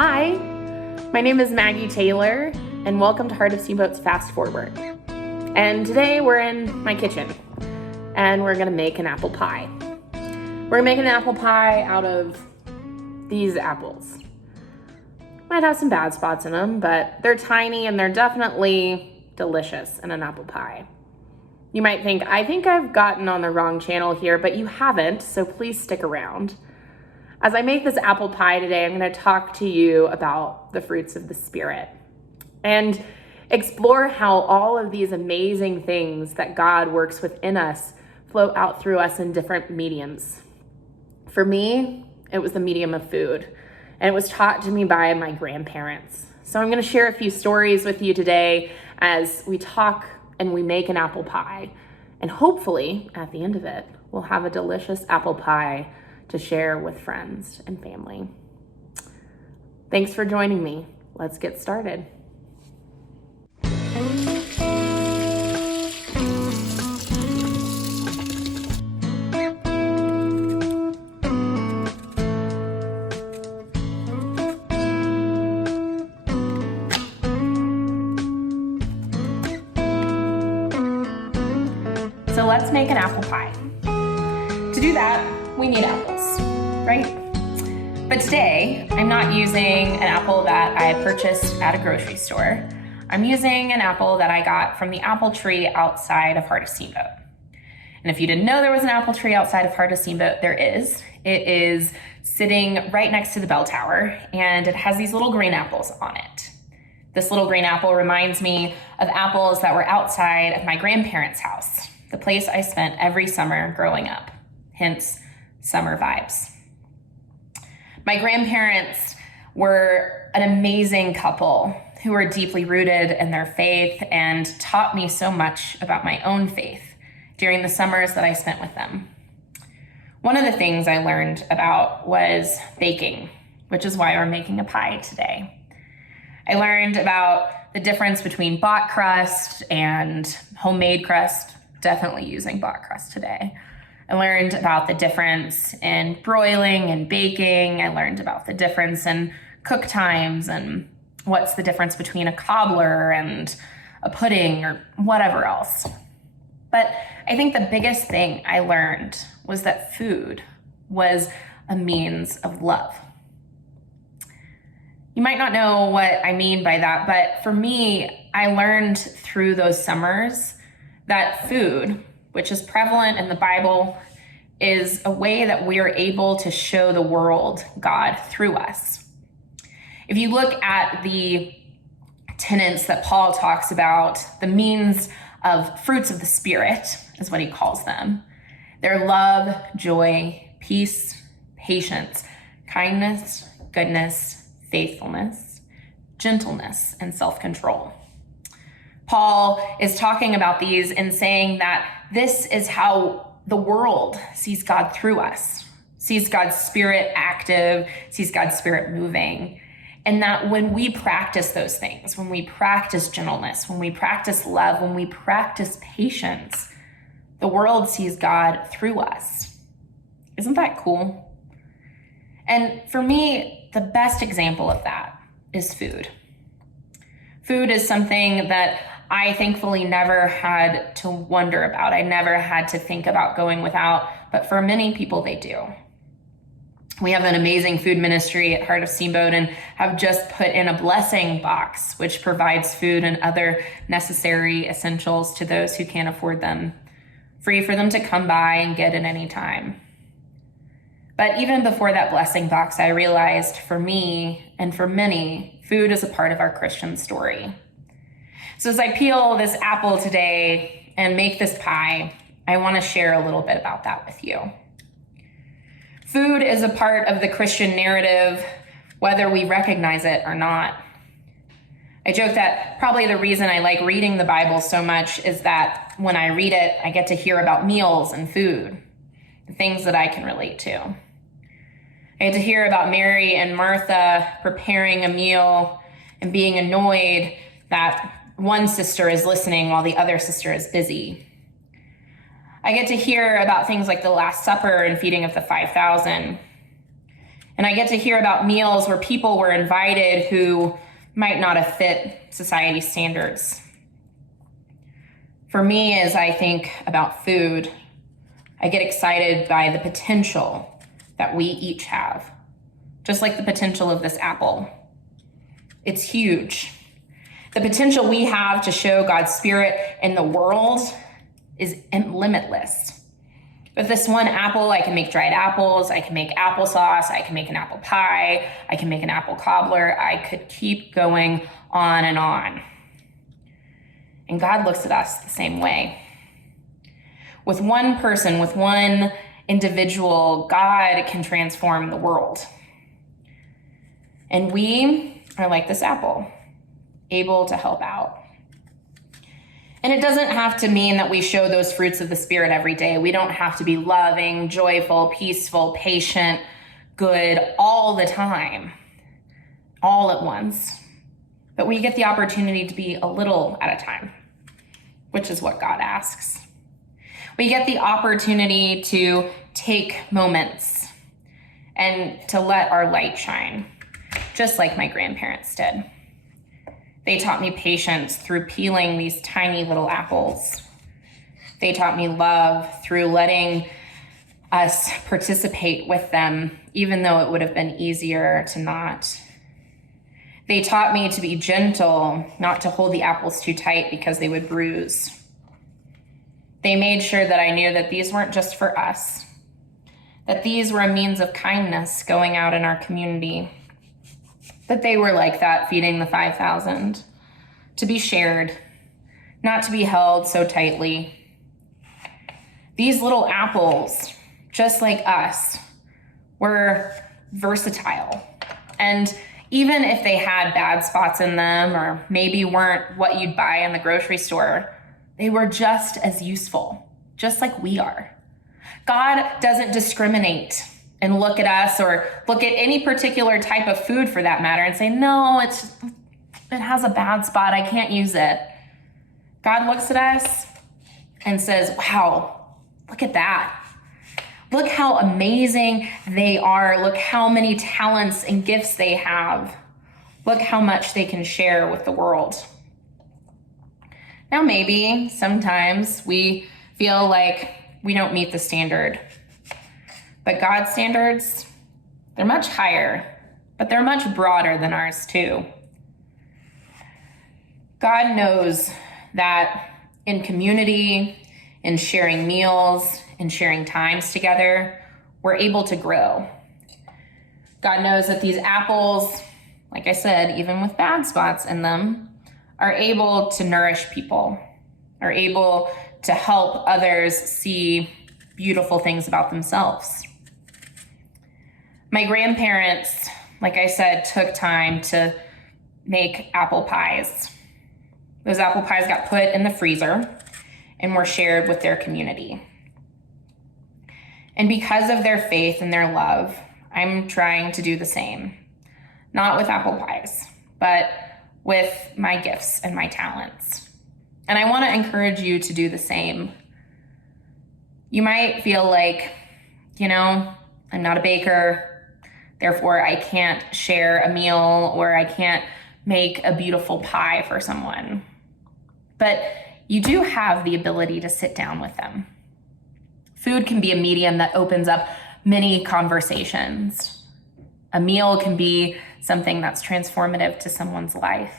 Hi, my name is Maggie Taylor, and welcome to Heart of Steamboat's Fast Forward. And today we're in my kitchen, and we're gonna make an apple pie. We're gonna make an apple pie out of these apples. Might have some bad spots in them, but they're tiny and they're definitely delicious in an apple pie. You might think, I think I've gotten on the wrong channel here, but you haven't, so please stick around. As I make this apple pie today, I'm going to talk to you about the fruits of the Spirit and explore how all of these amazing things that God works within us flow out through us in different mediums. For me, it was the medium of food, and it was taught to me by my grandparents. So I'm going to share a few stories with you today as we talk and we make an apple pie. And hopefully, at the end of it, we'll have a delicious apple pie to share with friends and family. Thanks for joining me. Let's get started. So let's make an apple pie. To do that, we need apples, right? But today, I'm not using an apple that I purchased at a grocery store. I'm using an apple that I got from the apple tree outside of Heart of Steamboat. And if you didn't know there was an apple tree outside of Heart of Steamboat, there is. It is sitting right next to the bell tower, and it has these little green apples on it. This little green apple reminds me of apples that were outside of my grandparents' house, the place I spent every summer growing up, hence summer vibes. My grandparents were an amazing couple who were deeply rooted in their faith and taught me so much about my own faith during the summers that I spent with them. One of the things I learned about was baking, which is why we're making a pie today. I learned about the difference between bought crust and homemade crust, definitely using bought crust today. I learned about the difference in broiling and baking. I learned about the difference in cook times and what's the difference between a cobbler and a pudding or whatever else. But I think the biggest thing I learned was that food was a means of love. You might not know what I mean by that, but for me, I learned through those summers that food, which is prevalent in the Bible, is a way that we are able to show the world God through us. If you look at the tenets that Paul talks about, the means of fruits of the Spirit is what he calls them. They're love, joy, peace, patience, kindness, goodness, faithfulness, gentleness, and self-control. Paul is talking about these and saying that this is how the world sees God through us, sees God's Spirit active, sees God's Spirit moving. And that when we practice those things, when we practice gentleness, when we practice love, when we practice patience, the world sees God through us. Isn't that cool? And for me, the best example of that is food. Food is something that I thankfully never had to wonder about. I never had to think about going without, but for many people, they do. We have an amazing food ministry at Heart of Steamboat and have just put in a blessing box, which provides food and other necessary essentials to those who can't afford them, free for them to come by and get at any time. But even before that blessing box, I realized for me and for many, food is a part of our Christian story. So as I peel this apple today and make this pie, I want to share a little bit about that with you. Food is a part of the Christian narrative, whether we recognize it or not. I joke that probably the reason I like reading the Bible so much is that when I read it, I get to hear about meals and food, the things that I can relate to. I get to hear about Mary and Martha preparing a meal and being annoyed that one sister is listening while the other sister is busy. I get to hear about things like the Last Supper and feeding of the 5,000. And I get to hear about meals where people were invited who might not have fit society's standards. For me, as I think about food, I get excited by the potential that we each have, just like the potential of this apple. It's huge. The potential we have to show God's Spirit in the world is limitless. With this one apple, I can make dried apples, I can make applesauce, I can make an apple pie, I can make an apple cobbler. I could keep going on and on. And God looks at us the same way. With one person, with one individual, God can transform the world. And we are like this apple, able to help out. And it doesn't have to mean that we show those fruits of the Spirit every day. We don't have to be loving, joyful, peaceful, patient, good all the time, all at once. But we get the opportunity to be a little at a time, which is what God asks. We get the opportunity to take moments and to let our light shine, just like my grandparents did. They taught me patience through peeling these tiny little apples. They taught me love through letting us participate with them, even though it would have been easier to not. They taught me to be gentle, not to hold the apples too tight because they would bruise. They made sure that I knew that these weren't just for us, that these were a means of kindness going out in our community, that they were like that, feeding the 5,000, to be shared, not to be held so tightly. These little apples, just like us, were versatile. And even if they had bad spots in them or maybe weren't what you'd buy in the grocery store, they were just as useful, just like we are. God doesn't discriminate and look at us or look at any particular type of food for that matter and say, no, it has a bad spot, I can't use it. God looks at us and says, wow, look at that. Look how amazing they are. Look how many talents and gifts they have. Look how much they can share with the world. Now, maybe sometimes we feel like we don't meet the standard. But God's standards, they're much higher, but they're much broader than ours too. God knows that in community, in sharing meals, in sharing times together, we're able to grow. God knows that these apples, like I said, even with bad spots in them, are able to nourish people, are able to help others see beautiful things about themselves. My grandparents, like I said, took time to make apple pies. Those apple pies got put in the freezer and were shared with their community. And because of their faith and their love, I'm trying to do the same. Not with apple pies, but with my gifts and my talents. And I want to encourage you to do the same. You might feel like, I'm not a baker, therefore I can't share a meal or I can't make a beautiful pie for someone. But you do have the ability to sit down with them. Food can be a medium that opens up many conversations. A meal can be something that's transformative to someone's life.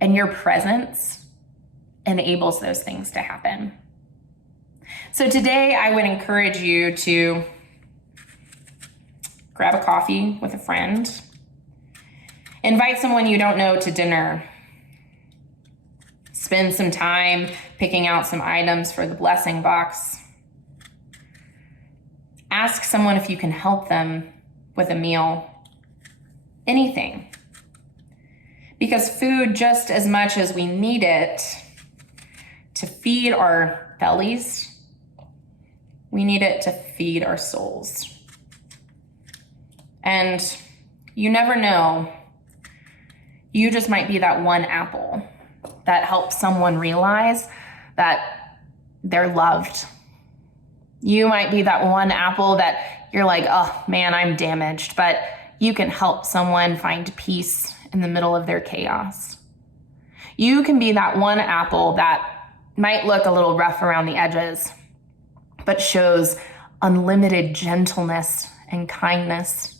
And your presence enables those things to happen. So today I would encourage you to grab a coffee with a friend, invite someone you don't know to dinner, spend some time picking out some items for the blessing box. Ask someone if you can help them with a meal, anything. Because food, just as much as we need it to feed our bellies, we need it to feed our souls. And you never know, you just might be that one apple that helps someone realize that they're loved. You might be that one apple that you're like, oh man, I'm damaged, but you can help someone find peace in the middle of their chaos. You can be that one apple that might look a little rough around the edges, but shows unlimited gentleness and kindness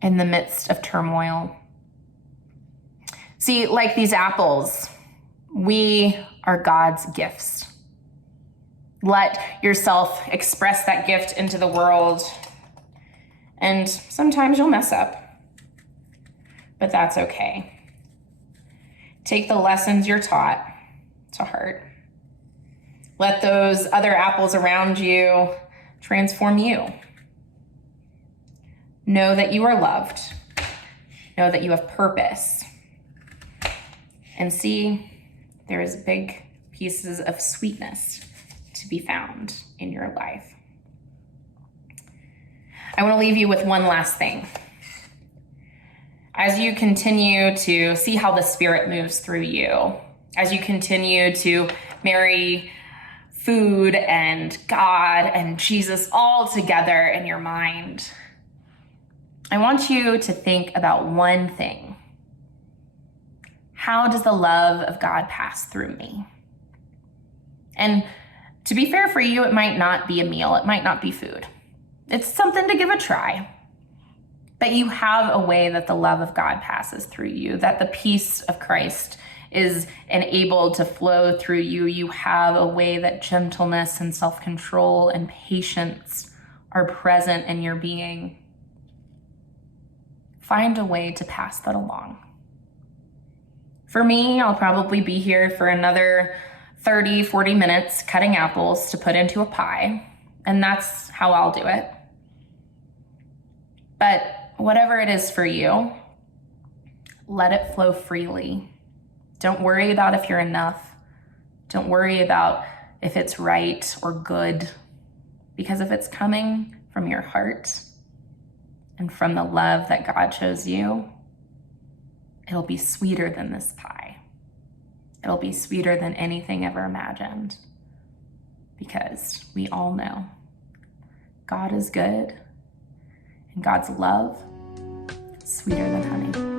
in the midst of turmoil. See, like these apples, we are God's gifts. Let yourself express that gift into the world. And sometimes you'll mess up, but that's okay. Take the lessons you're taught to heart. Let those other apples around you transform you. Know that you are loved. Know that you have purpose. And see, there is big pieces of sweetness to be found in your life. I want to leave you with one last thing. As you continue to see how the Spirit moves through you, as you continue to marry food and God and Jesus all together in your mind, I want you to think about one thing. How does the love of God pass through me? And to be fair for you, it might not be a meal. It might not be food. It's something to give a try. But you have a way that the love of God passes through you, that the peace of Christ is enabled to flow through you. You have a way that gentleness and self-control and patience are present in your being. Find a way to pass that along. For me, I'll probably be here for another 30, 40 minutes cutting apples to put into a pie, and that's how I'll do it. But whatever it is for you, let it flow freely. Don't worry about if you're enough. Don't worry about if it's right or good, because if it's coming from your heart and from the love that God shows you, it'll be sweeter than this pie. It'll be sweeter than anything ever imagined, because we all know God is good and God's love is sweeter than honey.